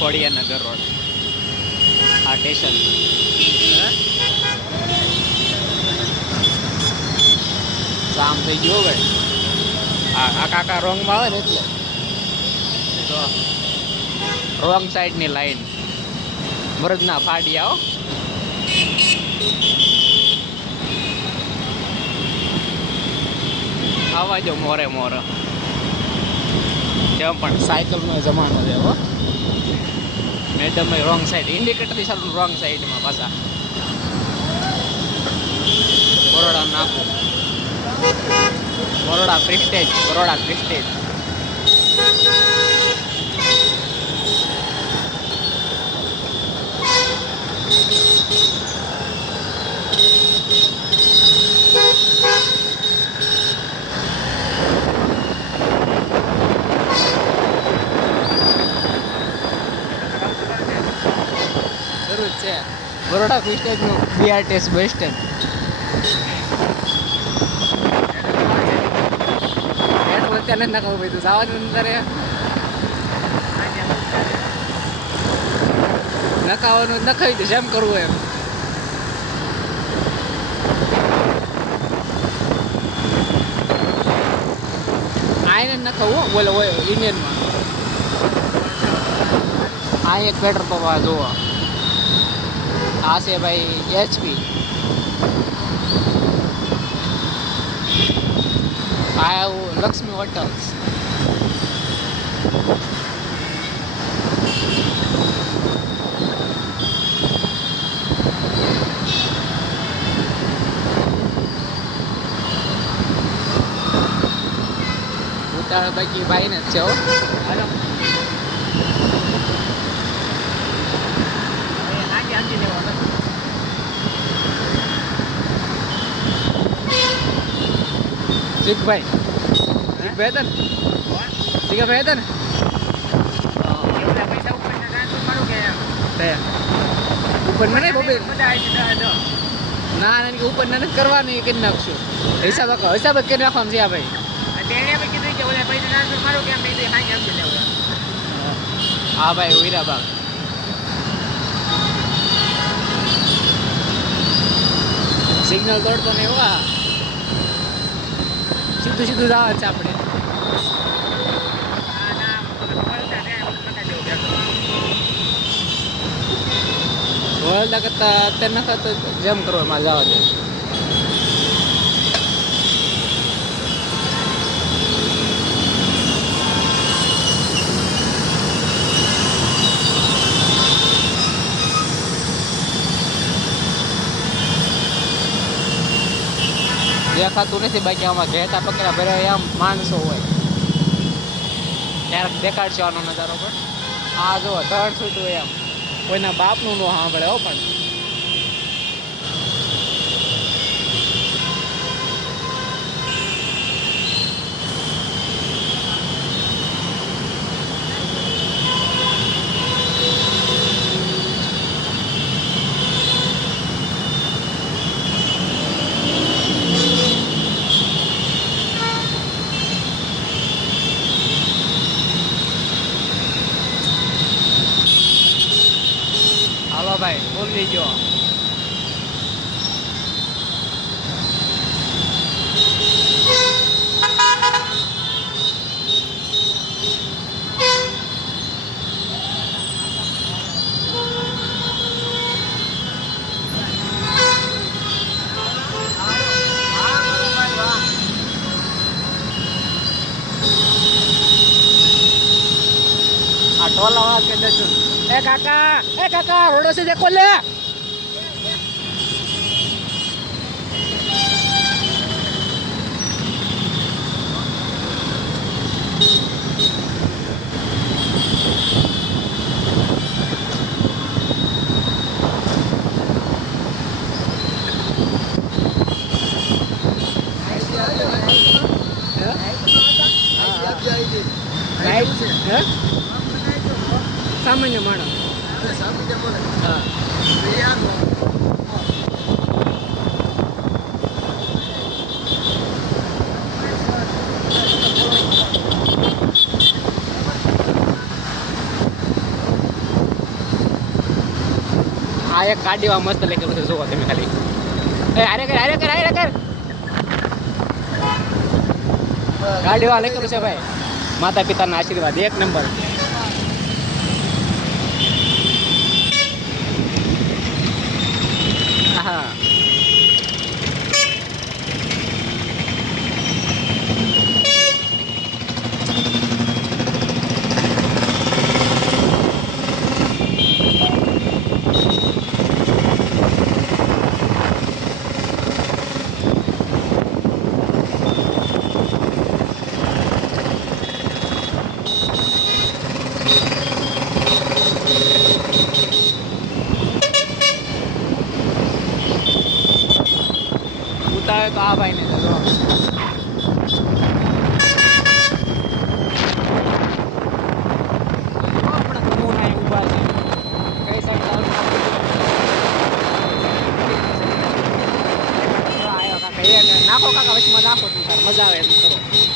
Khodiyanagar road આ station જામ થઈ ગયો ભાઈ આ કાકા રોંગમાં આવે ને એટલે તો રોંગ સાઈડની લાઈન મરદના ફાડિયા આવા જો મોરે મોરે કેમ પણ સાયકલનો જમાનો છે હો મેડમ રોંગ સાઈડ ઇન્ડિકેટરની સારું રોંગ સાઈડમાં પાછા બરોડા નાખું બરોડા પ્રિસ્ટેજ જરૂર છે બરોડા પ્રિસ્ટેજનું બીઆરટીએસ બસ સ્ટેન્ડ અત્યારે નથી નાખવું ભાઈ તું જવા જ અંદર નખાવાનું નખાવી દે જેમ કરવું એમ આઈને નખાવું બોલો હોય ઇન્ડિયનમાં આ એક પેટ્રોલ પંપ આ જુઓ આ છે ભાઈ HP આ લક્ષ્મી હોટલ્સ ઉતાર બાકી ભાઈ ને જ છે હો ભાઈ બેતન ઠીક બેતન ઉપર મને બબે ના ના ઉપર નથી કરવાની એ કરી નાખશું હિસાબ કરી નાખવાનું છે આ ભાઈ હા ભાઈ હીરાબાગ સિગ્નલ તોડતો ને એવા સીધું જવાનું છે આપણે વળતા કરતા અત્યારે નખા તો જેમ કરો એમાં જવા દે દેખાતું નથી બાકી આમાં ઘેટા પકડા ભરે આમ માણસો હોય ક્યારેક દેખાડશો આનો નજારો પણ આ જો ધડ છૂટું એમ કોઈના બાપનું નો સાંભળે હો પણ ભાઈ બોલી ગયો આ ટોલા વાત કે દસું ए काका रोडों से देखो ले सामान्य माणस हाँ આ એક ગાડીમાં મસ્ત લખેલું છે જોવો તમે ખાલી એ હારે કર ગાડીમાં લખેલું છે ભાઈ માતા પિતાના આશીર્વાદ એક નંબર હા ઉતારે તો આ ભાઈ ને જો આપણે નમૂના અહીં ઊભા છે કઈ સાઈડ ચાલુ આવ્યો કાકા નાખો કાકા વચમાં નાખો તું તાર મજા આવે એમ કરો